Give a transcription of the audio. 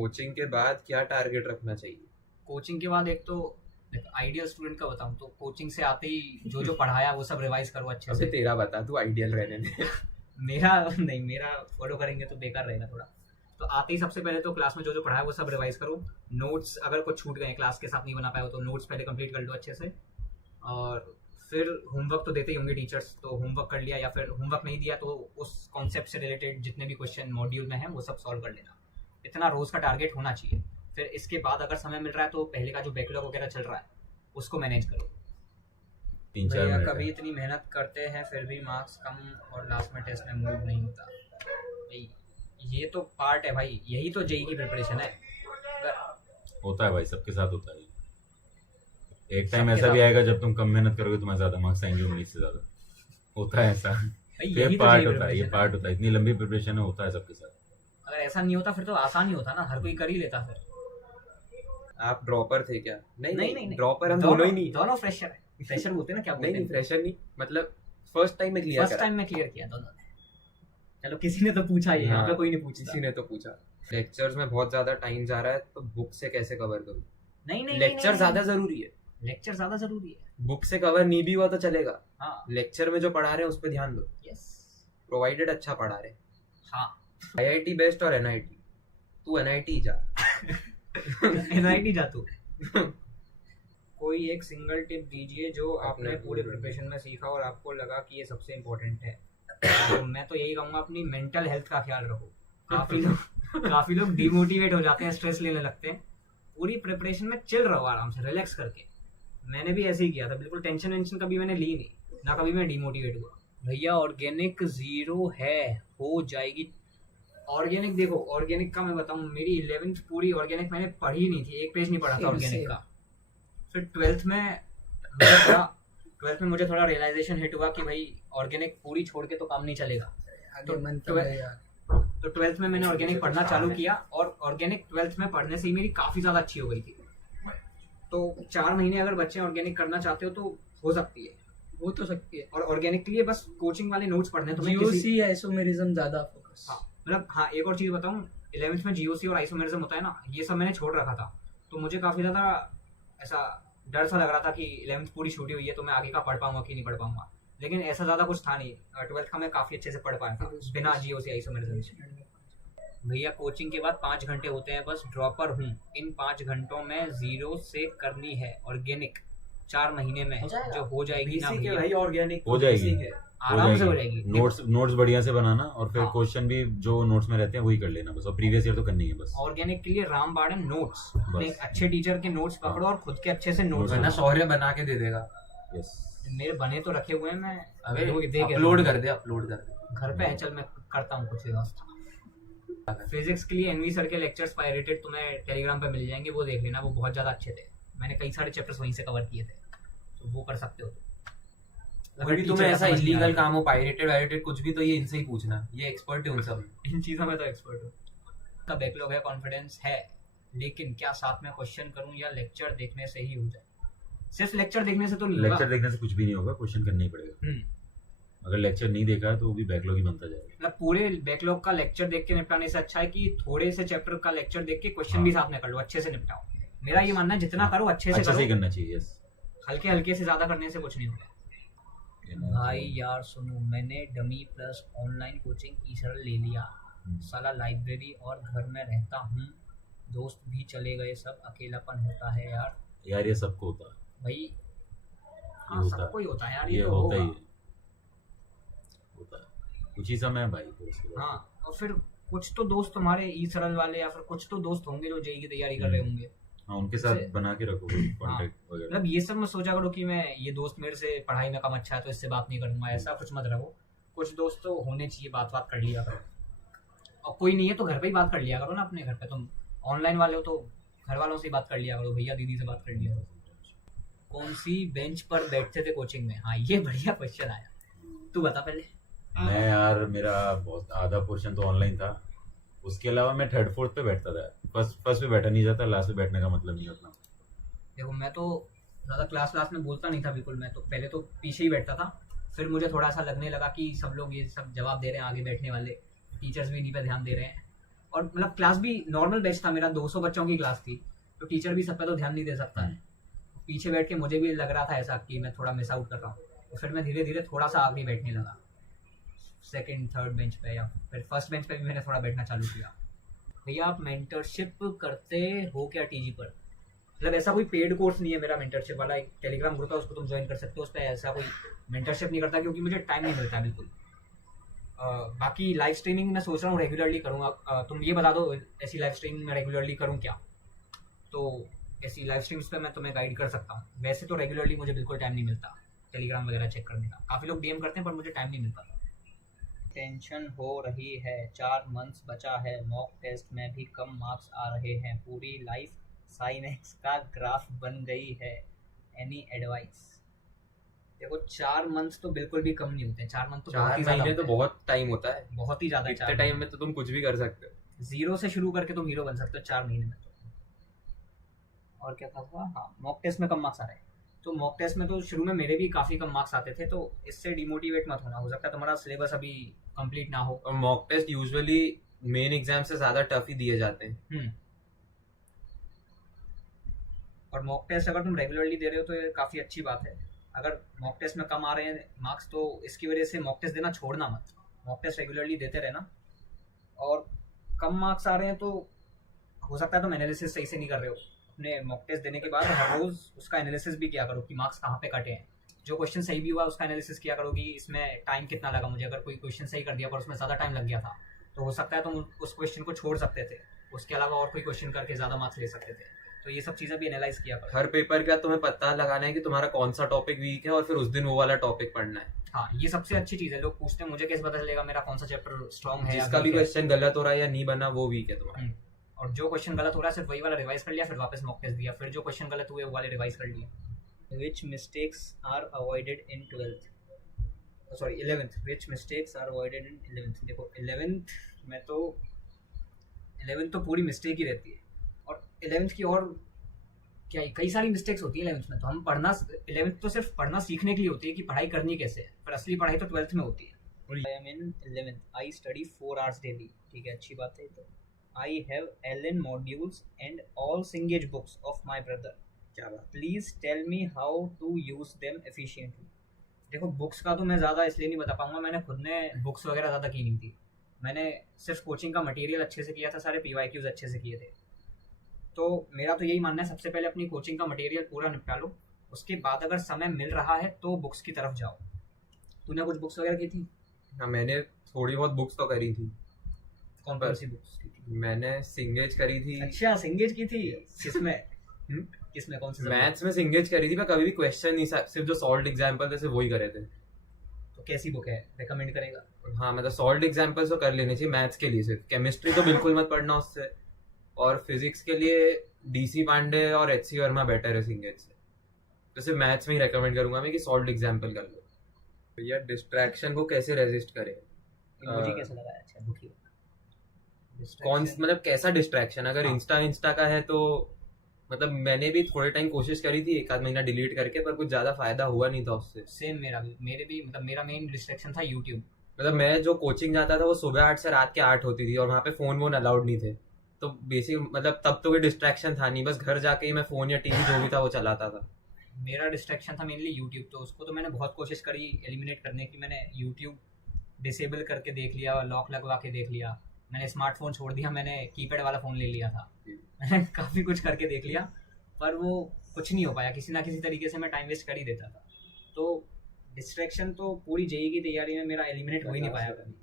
Coaching के बाद क्या टारगेट रखना चाहिए? कोचिंग के बाद एक तो आइडियल स्टूडेंट का बताऊं तो कोचिंग से आते ही जो जो पढ़ाया वो सब रिवाइज करो अच्छे अबे से। तेरा बता, तू आइडियल रहने दे। मेरा नहीं, मेरा फॉलो करेंगे तो बेकार रहेगा थोड़ा। तो आते ही सबसे पहले तो क्लास में जो जो पढ़ाया वो सब रिवाइज करो। नोट्स अगर कुछ छूट गए क्लास के साथ नहीं बना पाए हो तो नोट्स पहले कंप्लीट कर लो अच्छे से। और फिर होमवर्क तो देते ही होंगे टीचर्स, तो होमवर्क कर लिया, या फिर होमवर्क नहीं दिया तो उस कॉन्सेप्ट से रिलेटेड जितने भी क्वेश्चन मॉड्यूल में हैं वो सब सॉल्व कर लेना। इतना रोज का टारगेट होना चाहिए। फिर इसके बाद अगर समय मिल रहा है तो पहले का जो बैकलॉग वगैरह चल रहा है उसको मैनेज करो। 3-4 भैया मिनट कभी इतनी मेहनत करते हैं फिर भी मार्क्स कम और लास्ट में टेस्ट में मूड नहीं होता। भाई ये तो पार्ट है भाई, यही तो जेई की प्रिपरेशन है। अगर होता है भाई, सबके साथ होता है। एक टाइम सबके ऐसा भी साथ। आएगा जब तुम कम मेहनत करोगे तुम्हें ज्यादा मार्क्स आएंगे उम्मीद से ज्यादा। होता है ऐसा। भाई ये यही तो पार्ट जेई होता है, ये प्रिपरेशन है। पार्ट होता है। इतनी लंबी प्रिपरेशन है, होता है सबके साथ। अगर ऐसा नहीं होता फिर तो आसान ही होता ना, हर कोई कर ही लेता फिर। आप ड्रॉपर थे क्या? नहीं नहीं, ड्रॉपर हम दोनों ही नहीं। दोनों फ्रेशर है। फ्रेशर बोलते हैं ना, क्या बोलते नहीं हैं? फ्रेशर नहीं, मतलब फर्स्ट टाइम में क्लियर फर्स्ट करा। टाइम में क्लियर किया दोनों ने। चलो किसी ने तो पूछा ही, यहाँ पे हाँ, कोई नहीं पूछता। किसी ने तो पूछा। लेक्चर्स में बहुत ज्यादा टाइम जा रहा है तो बुक से कैसे कवर करूँ? नहीं नहीं, लेक्चर ज्यादा जरूरी है। लेक्चर ज्यादा जरूरी है। बुक से कवर नहीं भी हुआ तो चलेगा, हाँ लेक्चर में जो पढ़ा रहे हैं उस पर ध्यान दो। यस प्रोवाइडेड अच्छा पढ़ा रहे। हाँ। आईआईटी बेस्ट और एनआईटी? तू एनआईटी जा। एनआईटी जा तू। कोई एक सिंगल टिप दीजिए जो आपने पूरे प्रिपरेशन में सीखा और आपको लगा कि ये सबसे इम्पोर्टेंट है। तो मैं तो यही कहूँगा, अपनी मेंटल हेल्थ का ख्याल रखो। काफी लोग डिमोटिवेट हो जाते हैं, स्ट्रेस लेने लगते हैं। पूरी प्रिपरेशन में चिल रहो आराम से, रिलैक्स करके। मैंने भी ऐसे ही किया था, बिल्कुल टेंशन वेंशन कभी मैंने ली नहीं, ना कभी मैं डिमोटिवेट हुआ। भैया ऑर्गेनिक 0 है, हो जाएगी। ऑर्गेनिक देखो, ऑर्गेनिक का मैं बताऊं, मेरी 11th पूरी ऑर्गेनिक मैंने पढ़ी नहीं थी, एक पेज नहीं पढ़ा था ऑर्गेनिक का। फिर 12th में मुझे थोड़ा रियलाइजेशन हिट हुआ कि भाई ऑर्गेनिक पूरी छोड़ के तो काम नहीं चलेगा। तो 12th में मैंने ऑर्गेनिक पढ़ना चालू किया, और ऑर्गेनिक 12th में पढ़ने से ही मेरी काफी ज्यादा अच्छी हो गई थी। तो 4 महीने अगर बच्चे ऑर्गेनिक करना चाहते हो तो हो सकती है, हो तो सकती है। और ऑर्गेनिक के लिए बस कोचिंग वाले नोट्स पढ़ने तो जीओसी आइसोमेरिज्म ज्यादा फोकस। हाँ मतलब, हाँ एक और चीज बताऊं, 11th में जीओसी और आइसोमेरिज्म होता है ना, ये सब मैंने छोड़ रखा था। तो मुझे काफी ज्यादा ऐसा डर सा लग रहा था कि 11th पूरी छूटी हुई है तो मैं आगे का पढ़ पाऊंगा कि नहीं पढ़ पाऊंगा। लेकिन ऐसा ज्यादा कुछ था नहीं, 12th का मैं काफी अच्छे से पढ़ पाया था बिना जीओसी आइसोमेरिज्म से। भैया कोचिंग के बाद 5 घंटे होते हैं, बस ड्रॉपर हूँ। इन 5 घंटों में 0 से करनी है ऑर्गेनिक 4 महीने में, जो हो जाएगी ना बेसिक है भैया, भाई, ऑर्गेनिक हो जाएगी। बेसिक है। आराम से हो जाएगी। नोट्स बढ़िया से बनाना, और फिर हाँ। क्वेश्चन भी जो नोट्स में रहते हैं वही कर लेना बस। और प्रीवियस ईयर तो करनी है बस। ऑर्गेनिक के लिए रामबाड़न नोट्स, एक अच्छे टीचर के नोट्स पकड़ो और खुद के अच्छे से नोट्स वरना शौर्य बना के दे देगा। यस। मेरे बने तो रखे हुए हैं, मैं अबे दे के अपलोड कर दे, अपलोड कर दे। घर पे है, चल मैं करता हूँ कुछ व्यवस्था। फिजिक्स के लिए एनवी सर के लेक्चर्स पायरेटेड तुम्हें टेलीग्राम पे मिल जाएंगे, वो देख लेना, वो बहुत ज्यादा अच्छे थे। मैंने कई सारे चैप्टर्स वहीं से कवर किए थे, तो वो कर सकते हो। अगर भी तुम्हें ऐसा इलीगल काम हो, पायरेटेड वायरेटेड कुछ भी, तो ये इनसे ही पूछना, ये एक्सपर्ट है उन सब। इन चीजों में तो एक्सपर्ट हूँ। का बैकलॉग है, कॉन्फिडेंस है, लेकिन क्या साथ में क्वेश्चन करूँ या लेक्चर देखने से ही हो जाए? सिर्फ लेक्चर देखने से तो नहीं होगा। लेक्चर देखने से कुछ भी नहीं होगा, क्वेश्चन करना ही पड़ेगा। अगर लेक्चर नहीं देखा है तो वो भी बैकलॉग ही बनता जाएगा। मतलब पूरे बैकलॉग का लेक्चर देख के निपटाने से अच्छा है कि थोड़े से चैप्टर का लेक्चर देख के क्वेश्चन भी साथ में कर लो, अच्छे से निपटाओ। मेरा ये मानना है जितना करो अच्छे से अच्छे से ही करो, करना चाहिए। यस। हल्के हल्के से ज्यादा करने से कुछ नहीं होगा। भाई यार सुनो, मैंने dummy plus online coaching eSaral ले लिया, साला लाइब्रेरी और घर में रहता हूँ, दोस्त भी चले गए, सब अकेलापन होता है यार। यार ये सबको होता है भाई हाँ, होता है। सबको ही होता है यार, ये ये तो होता ही होगा। है, होता है। कुछ ही समय है भाई, फिर उसके बाद। हाँ, और फिर कुछ तो दोस्त तुम्हारे ई सरल वाले, या फिर कुछ तो दोस्त होंगे जो जेई की तैयारी कर रहे होंगे। हाँ, उनके साथ बना के रखो कांटेक्ट वगैरह। मतलब ये सब मत सोचा करो कि मैं, ये दोस्त मेरे से पढ़ाई में कम अच्छा है तो इससे बात नहीं करूंगा, ऐसा कुछ मत रखो। कुछ दोस्त तो होने चाहिए, बात कर लिया करो। और कोई नहीं है तो घर पे ही बात कर लिया करो ना, अपने घर पे। तुम ऑनलाइन वाले हो तो घर वालों से ही बात कर लिया करो, भैया दीदी से बात कर लिया करो। कौन सी बेंच पर बैठते थे कोचिंग में? हाँ ये बढ़िया क्वेश्चन आया, तू बता पहले। मैं यार, मेरा बहुत आधा पोर्शन तो ऑनलाइन था, उसके अलावा मैं 3rd 4th पे बैठता था। फर्स्ट पे बैठा नहीं जाता, लास्ट पे बैठने का मतलब नहीं होता। देखो मैं तो ज़्यादा क्लास में बोलता नहीं था बिल्कुल, मैं तो पहले तो पीछे ही बैठता था। फिर मुझे थोड़ा सा लगने लगा कि सब लोग ये सब जवाब दे रहे हैं, आगे बैठने वाले टीचर्स भी इन्हीं पे ध्यान दे रहे हैं, और मतलब क्लास भी नॉर्मल बैच था मेरा, 200 बच्चों की क्लास थी, तो टीचर भी सब पे तो ध्यान नहीं दे सकता है। पीछे बैठ के मुझे भी लग रहा था ऐसा कि मैं थोड़ा मिस आउट कर रहा हूँ, तो फिर मैं धीरे धीरे थोड़ा सा आगे बैठने लगा, सेकंड थर्ड बेंच पे, या फिर फर्स्ट बेंच पे भी मैंने थोड़ा बैठना चालू किया। भैया आप मेंटरशिप करते हो क्या टीजी पर? मतलब ऐसा कोई पेड कोर्स नहीं है मेरा मेंटरशिप वाला, एक टेलीग्राम ग्रुप है उसको तुम ज्वाइन कर सकते हो, उस पर ऐसा कोई मेंटरशिप नहीं करता क्योंकि मुझे टाइम नहीं मिलता बिल्कुल। बाकी लाइव स्ट्रीमिंग मैं सोच रहा हूँ रेगुलरली करूँगा। तुम ये बता दो ऐसी लाइव स्ट्रीमिंग में रेगुलरली करूँ क्या? तो ऐसी लाइव स्ट्रीम्स पे मैं तुम्हें गाइड कर सकता हूँ। वैसे तो रेगुलरली मुझे बिल्कुल टाइम नहीं मिलता टेलीग्राम वगैरह चेक करने का, काफ़ी लोग डीएम करते हैं पर मुझे टाइम नहीं मिल पाता। टेंशन हो रही है, 4 मंथ्स बचा है, मॉक टेस्ट में भी कम मार्क्स आ रहे हैं, पूरी लाइफ साइन एक्स का ग्राफ बन गई है, एनी एडवाइस? देखो 4 मंथ्स तो बिल्कुल भी कम नहीं होते हैं, 4 मंथ तो बहुत 4 ही ज्यादा महीने तो होते हैं। बहुत टाइम होता है, बहुत ही ज्यादा। इतने टाइम में तो तुम कुछ भी कर सकते हो। 0 से शुरू करके तुम हीरो बन सकते हो 4 महीने में तो। और क्या था? हाँ, मॉक टेस्ट में कम मार्क्स आ रहे हैं, तो मॉक टेस्ट में तो शुरू में मेरे भी काफ़ी कम मार्क्स आते थे, तो इससे डिमोटिवेट मत होना, हो सकता है तुम्हारा सिलेबस अभी कंप्लीट ना हो। और mock test usually main exam से ज्यादा टफ ही दिए जाते हैं। और मॉक टेस्ट अगर तुम रेगुलरली दे रहे हो तो ये काफ़ी अच्छी बात है। अगर मॉक टेस्ट में कम आ रहे हैं मार्क्स तो इसकी वजह से मॉक टेस्ट देना छोड़ना मत, मॉक टेस्ट रेगुलरली देते रहना। और कम मार्क्स आ रहे हैं तो हो सकता है तुम एनालिसिस सही से नहीं कर रहे हो, अपने मॉक टेस्ट देने के बाद हर रोज उसका एनालिसिस भी किया करो कि मार्क्स कहाँ पे कटे हैं। जो क्वेश्चन सही भी हुआ उसका एनालिसिस किया करो कि इसमें टाइम कितना लगा मुझे, अगर कोई क्वेश्चन सही कर दिया पर उसमें ज़्यादा टाइम लग गया था तो हो सकता है तुम उस क्वेश्चन को छोड़ सकते थे, उसके अलावा और कोई क्वेश्चन करके ज़्यादा मार्क्स ले सकते थे। तो ये सब चीज़ें भी एनालाइज किया करो। हर पेपर का तुम्हें पता लगाना है कि तुम्हारा कौन सा टॉपिक वीक है और फिर उस दिन वो वाला टॉपिक पढ़ना है। हाँ, ये सबसे अच्छी चीज़ है। लोग पूछते हैं मुझे कैसे पता चलेगा मेरा कौन सा चैप्टर स्ट्रॉन्ग है, जिसका भी क्वेश्चन गलत हो रहा है या नहीं बना वो वीक है तुम्हारा। और जो क्वेश्चन गलत हो रहा है सिर्फ वही वाला रिवाइज कर लिया, फिर वापस मॉक टेस्ट दिया, फिर जो क्वेश्चन गलत हुए वो वाले रिवाइज कर लिए। Which mistakes are avoided in 12th? Sorry 11th। Which mistakes are avoided in 11th? देखो 11th में तो 11th तो पूरी मिस्टेक ही रहती है, और 11th की और क्या कई सारी मिस्टेक्स होती है 11th में। तो हम पढ़ना 11th तो सिर्फ पढ़ना सीखने के लिए होती है कि पढ़ाई करनी कैसे है, पर असली पढ़ाई तो 12th में होती है। I am in 11th, I study 4 hours daily. ठीक है, अच्छी बात है। तो I have LN modules and all Cengage books of my brother. क्या बात? Please tell me how to use them efficiently. देखो बुक्स का तो मैं ज़्यादा इसलिए नहीं बता पाऊंगा, मैंने खुद ने बुक्स वगैरह ज़्यादा की नहीं थी, मैंने सिर्फ कोचिंग का मटेरियल अच्छे से किया था, सारे PYQs अच्छे से किए थे। तो मेरा तो यही मानना है सबसे पहले अपनी कोचिंग का मटेरियल पूरा निपटा लो, उसके बाद अगर समय मिल रहा है तो बुक्स की तरफ जाओ। तूने कुछ बुक्स वगैरह की थी? हाँ, मैंने थोड़ी बहुत बुक्स तो करी थी। कौन सी बुक्स की थी? मैंने सिंगेज करी थी। अच्छा, सिंगेज की थी। किसमें? किसमें? कौन से? मैथ्स में सिंगेज करी थी। मैं कभी भी क्वेश्चन नहीं, सिर्फ जो सॉल्व्ड एग्जांपल थे सिर्फ वही करे थे। तो कैसी बुक है, रेकमेंड करेगा? हाँ, मतलब सॉल्व्ड एग्जांपल्स तो कर लेने चाहिए मैथ्स के लिए। सिर्फ केमिस्ट्री तो बिल्कुल मत पढ़ना उससे, और फिजिक्स के लिए DC पांडे और HC वर्मा बेटर है सिंगेज से। तो सिर्फ मैथ्स में ही रेकमेंड करूंगा मैं कि सॉल्व्ड एग्जांपल कर लो। भैया डिस्ट्रैक्शन को कैसे रेजिस्ट करें? मुझे कैसा लगा? अच्छा, दुखी हो। कौन मतलब कैसा डिस्ट्रैक्शन? अगर हाँ। इंस्टा का है तो मतलब मैंने भी थोड़े टाइम कोशिश करी थी, 1 आध महीना डिलीट करके, पर कुछ ज्यादा फायदा हुआ नहीं था उससे। सेम मेरे भी मतलब मेरा मेन डिस्ट्रैक्शन था यूट्यूब। मतलब मैं जो कोचिंग जाता था वो सुबह 8 से रात के 8 होती थी, और वहाँ पे फोन वोन अलाउड नहीं थे, तो बेसिक मतलब तब तो कोई डिस्ट्रैक्शन था नहीं, बस घर जाके ही मैं फोन या टीवी जो भी था वो चलाता था। मेरा डिस्ट्रैक्शन था मेनली यूट्यूब, तो उसको तो मैंने बहुत कोशिश करी एलिमिनेट करने की। मैंने यूट्यूब डिसेबल करके देख लिया, लॉक लगवा के देख लिया, मैंने स्मार्टफोन छोड़ दिया, मैंने कीपैड वाला फ़ोन ले लिया था। मैंने काफ़ी कुछ करके देख लिया, पर वो कुछ नहीं हो पाया, किसी ना किसी तरीके से मैं टाइम वेस्ट कर ही देता था। तो डिस्ट्रैक्शन तो पूरी जेईई की तैयारी में मेरा एलिमिनेट हो ही नहीं पाया कभी।